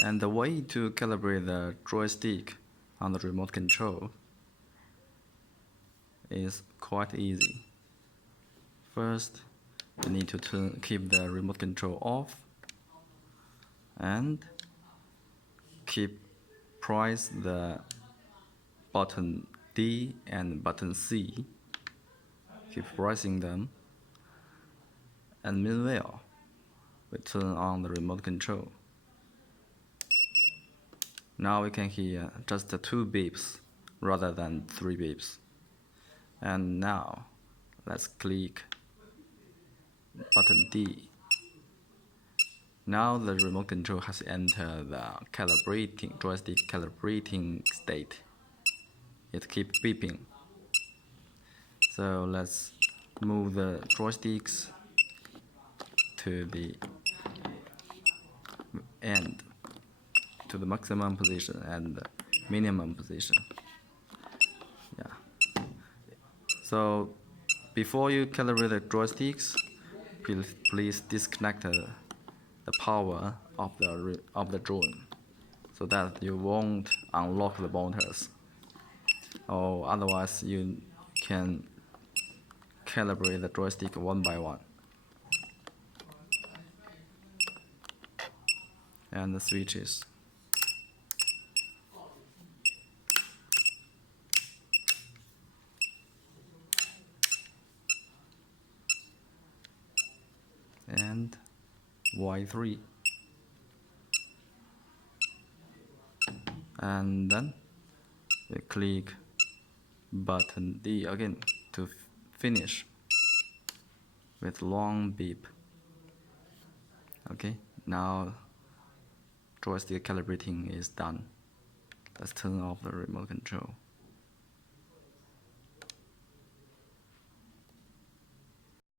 And the way to calibrate the joystick on the remote control is quite easy. First, you need to keep the remote control off and press the button D and button C. Keep pressing them, and meanwhile, we turn on the remote control. Now we can hear just 2 beeps rather than 3 beeps. And now let's click button D. Now the remote control has entered the joystick calibrating state. It keeps beeping. So let's move the joysticks to the end, to the maximum position and the minimum position. Yeah. So before you calibrate the joysticks, please disconnect the power of the drone, so that you won't unlock the motors, or otherwise you can calibrate the joystick one by one. And the switches. And Y3. And then we click button D again to finish with long beep. Okay, now joystick calibrating is done. Let's turn off the remote control.